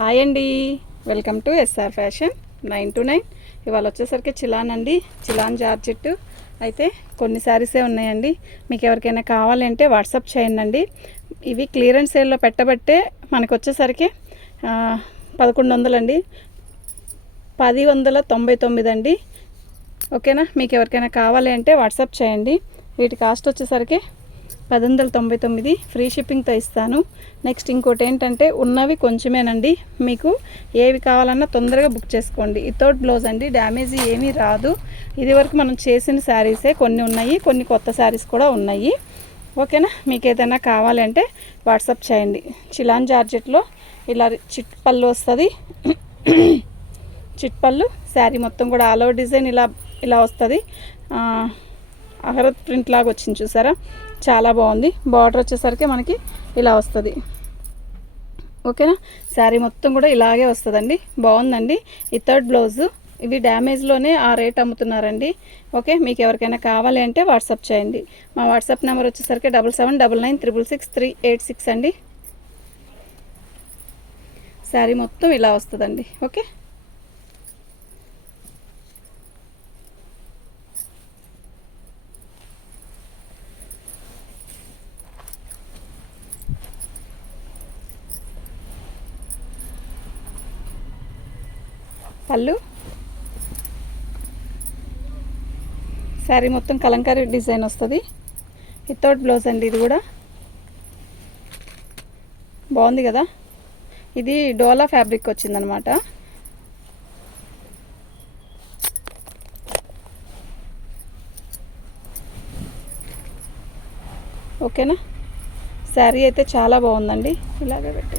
Hi అండి, welcome to SR fashion 929. ఇవాళ వచ్చేసరికి చిలాన్ అండి, చిలాన్ జార్జెట్ అయితే కొన్ని శారీసే ఉన్నాయండి. మీకు ఎవరికైనా కావాలంటే వాట్సాప్ చేయండి. ఇవి క్లియరెన్స్ సేల్లో పెట్టబట్టే మనకు వచ్చేసరికి 1100 అండి, 1099 అండి. ఓకేనా, మీకు ఎవరికైనా కావాలి అంటే వాట్సాప్ చేయండి. వీటి కాస్ట్ వచ్చేసరికి 1099, ఫ్రీ షిప్పింగ్తో ఇస్తాను. నెక్స్ట్ ఇంకోటి ఏంటంటే ఉన్నవి కొంచెమేనండి, మీకు ఏవి కావాలన్నా తొందరగా బుక్ చేసుకోండి. వితౌట్ బ్లౌజ్ అండి, డ్యామేజ్ ఏమీ రాదు. ఇది వరకు మనం చేసిన శారీసే కొన్ని ఉన్నాయి, కొన్ని కొత్త శారీస్ కూడా ఉన్నాయి. ఓకేనా, మీకు ఏదైనా కావాలంటే వాట్సాప్ చేయండి. చిలాన్ జార్జెట్లో ఇలా చిట్ పళ్ళు వస్తుంది. చిట్ పళ్ళు శారీ మొత్తం కూడా ఆల్ ఓవర్ డిజైన్ ఇలా వస్తుంది. అగరత్ ప్రింట్ లాగా వచ్చింది, చూసారా, చాలా బాగుంది. బార్డర్ వచ్చేసరికి మనకి ఇలా వస్తుంది. ఓకేనా, శారీ మొత్తం కూడా ఇలాగే వస్తుందండి, బాగుందండి. Without blouse. ఇవి డ్యామేజ్లోనే ఆ రేట్ అమ్ముతున్నారండి. ఓకే, మీకు ఎవరికైనా కావాలి అంటే వాట్సాప్ చేయండి. మా వాట్సాప్ నెంబర్ వచ్చేసరికి 7799966386 అండి. శారీ మొత్తం ఇలా వస్తుందండి. ఓకే, పళ్ళు శారీ మొత్తం కలంకారీ డిజైన్ వస్తుంది. వితౌట్ బ్లౌజ్ అండి. ఇది కూడా బాగుంది కదా. ఇది డోలా ఫ్యాబ్రిక్ వచ్చిందనమాట. ఓకేనా, శారీ అయితే చాలా బాగుందండి. ఇలాగే పెట్టి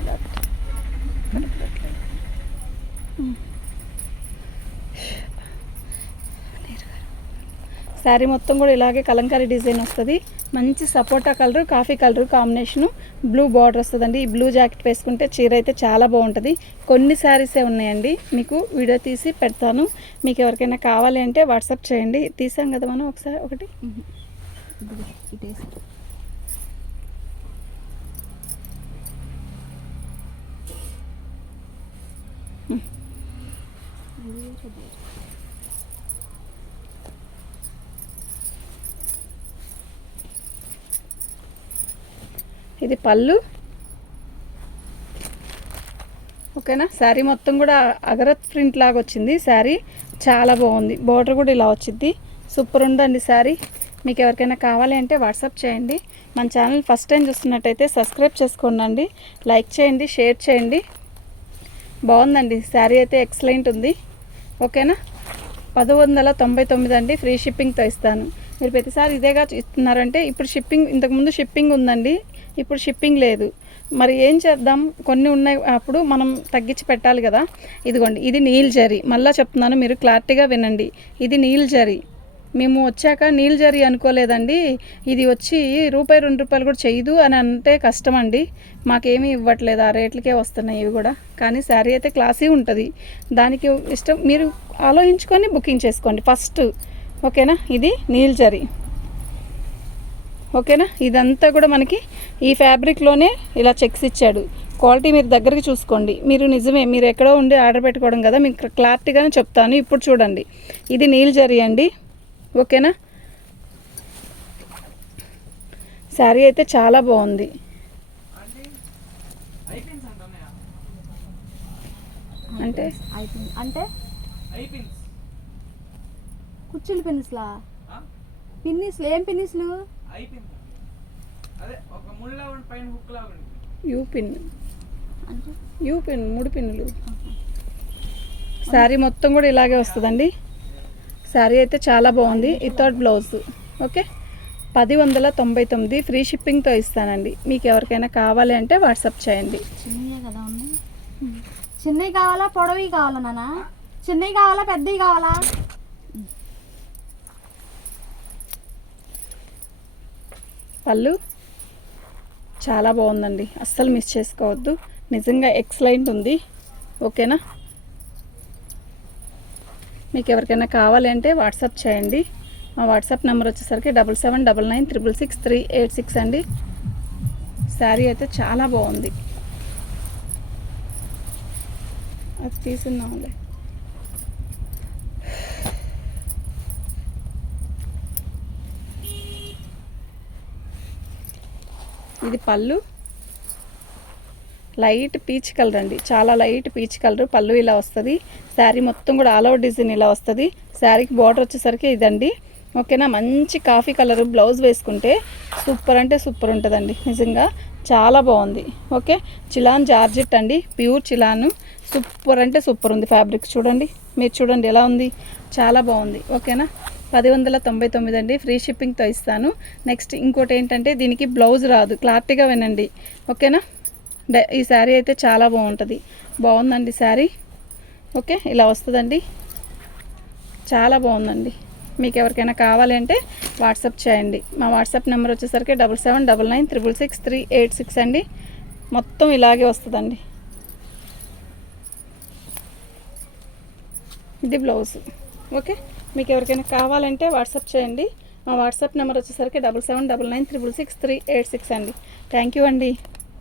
శారీ మొత్తం కూడా ఇలాగే కలంకారీ డిజైన్ వస్తుంది. మంచి సపోటా colour, coffee colour combination, blue border వస్తుందండి. ఈ బ్లూ జాకెట్ వేసుకుంటే చీర అయితే చాలా బాగుంటుంది. కొన్ని శారీసే ఉన్నాయండి, మీకు వీడియో తీసి పెడతాను. మీకు ఎవరికైనా కావాలి అంటే వాట్సాప్ చేయండి. తీసాం కదా మనం ఒకటి. ఇది పళ్ళు. ఓకేనా, శారీ మొత్తం కూడా అగరత్ ప్రింట్ లాగా వచ్చింది. శారీ చాలా బాగుంది. బార్డర్ కూడా ఇలా వచ్చింది. సూపర్ ఉందండి శారీ. మీకు ఎవరికైనా కావాలి అంటే వాట్సాప్ చేయండి. మన ఛానల్ ఫస్ట్ టైం చూస్తున్నట్టయితే సబ్స్క్రైబ్ చేసుకోండి, లైక్ చేయండి, షేర్ చేయండి. బాగుందండి శారీ అయితే, ఎక్సలెంట్ ఉంది. ఓకేనా, 1199 అండి, ఫ్రీ షిప్పింగ్తో ఇస్తాను. మీరు ప్రతిసారి ఇదేగా ఇస్తున్నారంటే ఇప్పుడు షిప్పింగ్, ఇంతకుముందు షిప్పింగ్ ఉందండి, ఇప్పుడు షిప్పింగ్ లేదు. మరి ఏం చేద్దాం, కొన్ని ఉన్నాయి, అప్పుడు మనం తగ్గించి పెట్టాలి కదా. ఇదిగోండి, ఇది నీల్ జరీ. మళ్ళీ చెప్తున్నాను, మీరు క్లారిటీగా వినండి. ఇది నీల్ జరీ. మేము వచ్చాక నీల్ జరీ అనుకోలేదండి. ఇది వచ్చి రూపాయి 2 రూపాయలు కూడా చేయదు అని అంటే కష్టం అండి. మాకేమీ ఇవ్వట్లేదు, ఆ రేట్లకే వస్తున్నాయి ఇవి కూడా. కానీ శారీ అయితే క్లాసీ ఉంటుంది. దానికి ఇష్టం మీరు ఆలోచించుకొని బుకింగ్ చేసుకోండి ఫస్ట్. ఓకేనా, ఇది నీల్ జరీ. ఓకేనా, ఇదంతా కూడా మనకి ఈ ఫ్యాబ్రిక్లోనే ఇలా చెక్స్ ఇచ్చాడు. క్వాలిటీ మీరు దగ్గరికి చూసుకోండి. మీరు నిజమే, మీరు ఎక్కడో ఉండి ఆర్డర్ పెట్టుకోవడం కదా, మీకు క్లారిటీగానే చెప్తాను. ఇప్పుడు చూడండి, ఇది నీల్ జరీ అండి. ఓకేనా, శారీ అయితే చాలా బాగుంది. అంటే కుర్చీలు పిన్నిస్లా, పిన్నిస్లు ఏం పిన్నిస్లు? యూ పిన్, యూ పిన్, 3 పిన్నులు. శారీ మొత్తం కూడా ఇలాగే వస్తుందండి. శారీ అయితే చాలా బాగుంది, వితౌట్ బ్లౌజ్. ఓకే, 1099, ఫ్రీ షిప్పింగ్తో ఇస్తానండి. మీకు ఎవరికైనా కావాలి అంటే వాట్సాప్ చేయండి. చిన్నవి కావాలా, పొడవి కావాలా నాన్న? చిన్నవి కావాలా, పెద్దవి కావాలా? పళ్ళు చాలా బాగుందండి, అస్సలు మిస్ చేసుకోవద్దు. నిజంగా ఎక్సలెంట్ ఉంది. ఓకేనా, మీకు ఎవరికైనా కావాలి అంటే వాట్సాప్ చేయండి. మా వాట్సాప్ నెంబర్ వచ్చేసరికి 7799966386 అండి. శారీ అయితే చాలా బాగుంది. అది తీసుకుందాంలే. ఇది పళ్ళు, లైట్ పీచ్ కలర్ అండి, చాలా లైట్ పీచ్ కలర్. పళ్ళు ఇలా వస్తుంది. శారీ మొత్తం కూడా ఆల్ ఓవర్ డిజైన్ ఇలా వస్తుంది. శారీకి బార్డర్ వచ్చేసరికి ఇదండి. ఓకేనా, మంచి కాఫీ కలర్ బ్లౌజ్ వేసుకుంటే సూపర్ అంటే సూపర్ ఉంటుందండి. నిజంగా చాలా బాగుంది. ఓకే, చిలాన్ జార్జెట్ అండి, ప్యూర్ చిలాను. సూపర్ అంటే సూపర్ ఉంది. ఫ్యాబ్రిక్ చూడండి, మీరు చూడండి ఎలా ఉంది, చాలా బాగుంది. ఓకేనా, 1099 అండి, ఫ్రీ షిప్పింగ్తో ఇస్తాను. నెక్స్ట్ ఇంకోటి ఏంటంటే దీనికి బ్లౌజ్ రాదు, క్లారిటీగా వినండి. ఓకేనా, ఈ శారీ అయితే చాలా బాగుందండి శారీ. ఓకే, ఇలా వస్తుందండి, చాలా బాగుందండి. మీకు ఎవరికైనా కావాలి అంటే వాట్సాప్ చేయండి. మా వాట్సాప్ నెంబర్ వచ్చేసరికి 7799966386 అండి. మొత్తం ఇలాగే వస్తుందండి. ఇది బ్లౌజ్. ఓకే, మీకు ఎవరికైనా కావాలంటే వాట్సాప్ చేయండి. మా వాట్సాప్ నెంబర్ వచ్చేసరికి 7799966386 అండి. థ్యాంక్ యూ అండి.